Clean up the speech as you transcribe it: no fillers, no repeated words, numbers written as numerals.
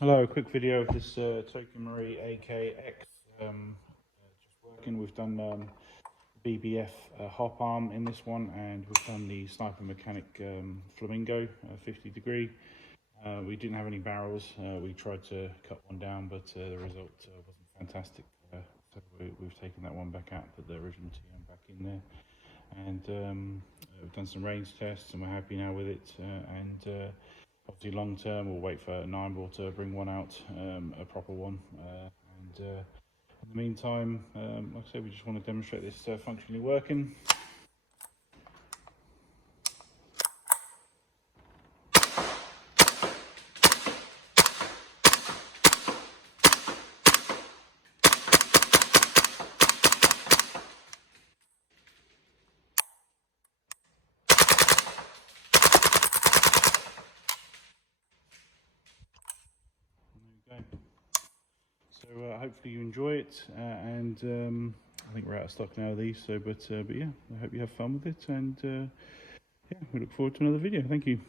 Hello, a quick video of this TM AKX just working. We've done BBF hop arm in this one, and we've done the Sniper Mechanic Flamingo 50 degree. We didn't have any barrels. We tried to cut one down, but the result wasn't fantastic. So we've taken that one back out, put the original TM back in there, and we've done some range tests, and we're happy now with it. Obviously long term we'll wait for 9 ball to bring one out, a proper one, in the meantime, like I said, we just want to demonstrate this functionally working. So hopefully you enjoy it, and I think we're out of stock now of these. So, but yeah, I hope you have fun with it, and yeah, we look forward to another video. Thank you.